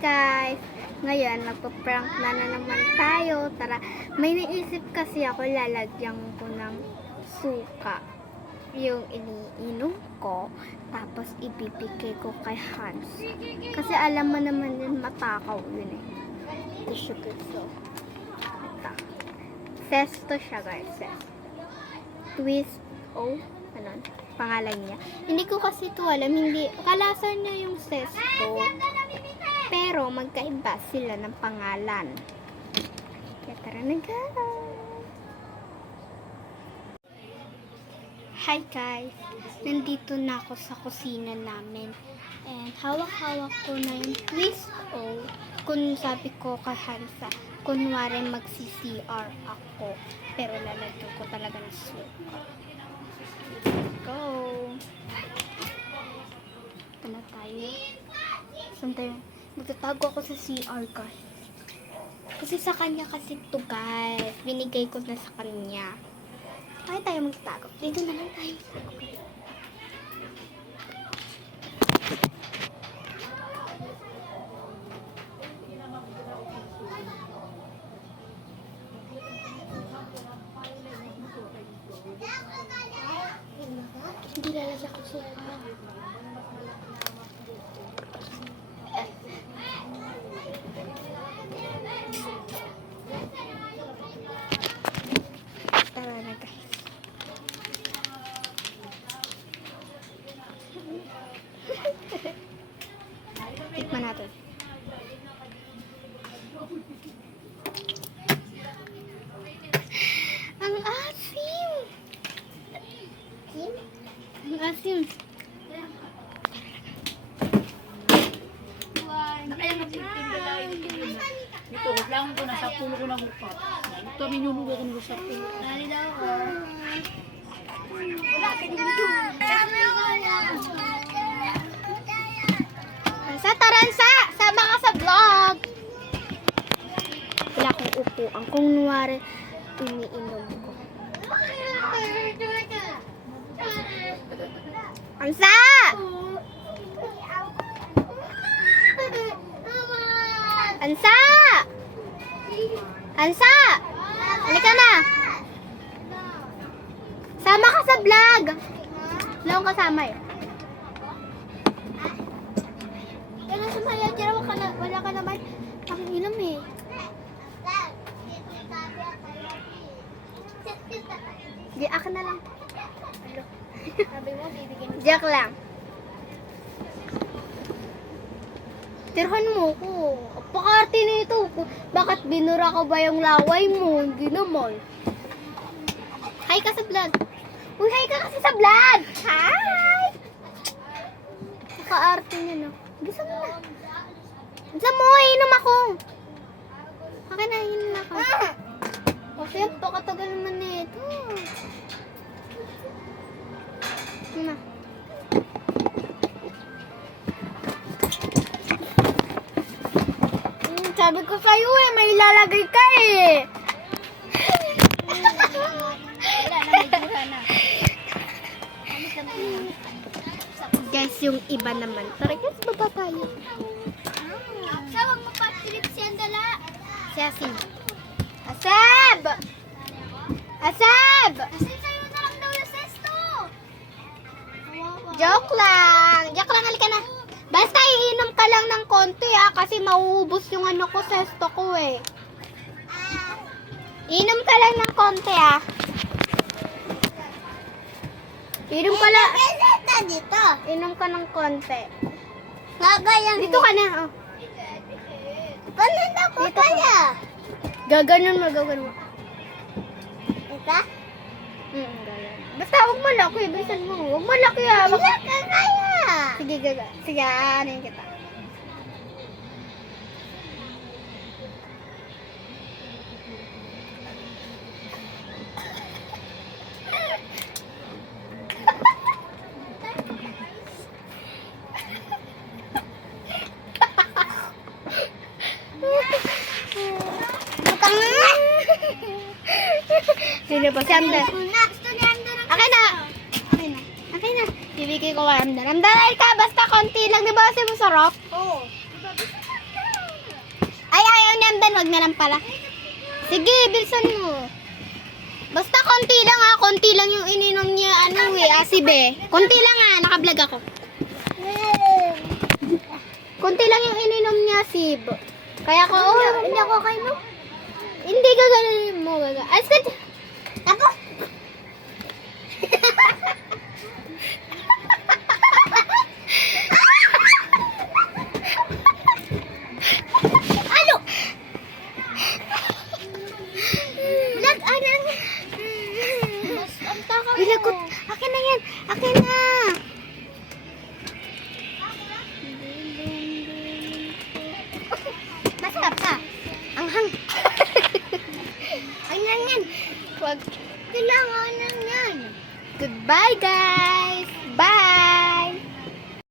guys! Ngayon, magpa-prank na naman tayo. Tara, may naisip kasi ako, lalagyan ko ng suka yung iniinom ko, tapos ibibigay ko kay Hans. Kasi alam mo naman yun, matakaw yun eh. Ito siya gusto. Ito. Zesto siya guys. Zesto. Twist. Oh, ano? Pangalan niya. Hindi ko kasi ito alam. Hindi. Kalasan niya yung Zesto. Pero magkaiba sila ng pangalan. Kaya tara na guys. Hi guys. Nandito na ako sa kusina namin. And hawak-hawak ko na yung twist o. Kung sabi ko kay Hansa, kunwari magsi-CR ako. Pero lalagyan ko talaga ng suka. Let's go. Ito na tayo. Saan tayo? Magtatago ako sa CR guys. Kasi sa kanya kasi ito guys. Binigay ko na sa kanya. Kaya tayo magtatago. Dito na lang tayo. Hindi lalagyan ko suka. Tara na guys. Tikman natin. Ang asim! Ang asim. Ito, lang ko na sa pulo ko na bukat. Ito, minunugo ko na sa pulo. Dali daw ko. Ransa, taransa! Sama ka sa vlog! Wala akong upuan. Kung nuwari, iniinom ko. Ransa! Ansa! Ansa! Halika na! Sama ka sa vlog! Wala akong kasama eh. Kaya na sumaya, Jera, wala ka naman. Pakiinom eh. Di, akin na lang. Sabi mo, bibigyan mo. Joke lang. Tirhan mo ko. Pakarte nito. Bakit binura ko ba yung laway mo? Hindi naman. Hi ka sa vlog. Uy, hi ka kasi sa vlog. Hi! Naka-arte niya, no? Gusto mo na. Gusto mo, inom ako. Akin na, inom ako. Kasi pakatagal naman nito. Na. Sabi ko sa'yo eh, may ilalagay ka eh. Guys, yung iba naman. Tara guys, baba tayo. Sawag mo pa, Philip Sandala. Si Asib. Asib! Asib! Asib, sa'yo na lang daw yung sesto. Joke lang. Joke lang, halika na. Basta iinom ka lang ng konti kasi mauubos yung ano ko, sesto ko eh. Inom ka lang ng konti Inom ka lang. Dito. Inom ka ng konti. Gagayang. Dito ka na. Oh. Paano ko kaya? Gaganon mo, gaganon mo. Ito? Gaganon. Basta huwag malaki, bilisan mo. Huwag malaki Hindi ka kaya. Sige, gaga. Sige, aanin kita. Sino pa si Amdan? Akin na! Akin na! Bibigay ko kay Amdan. Amdan, ay ka! Basta konti lang. Di ba kasi masarap? Oo. Ay, ayaw niyan, Ben. Wag na lang pala. Sige, bilisan mo. Basta konti lang ha. Konti lang yung ininom niya, si Be. Konti lang ha. Nakablog ako. Konti lang yung ininom niya, si Bo. Kaya ko, hindi ako kayo mo. Hindi gaganin mo, gaganin. Ay, sige. Ako. Ano? Lag, ano? Bilagot. Akin na yan. Akin na. Masarap ka. Anghang. Ang yan yan. Wag. Kailangan yan yan. Goodbye, guys.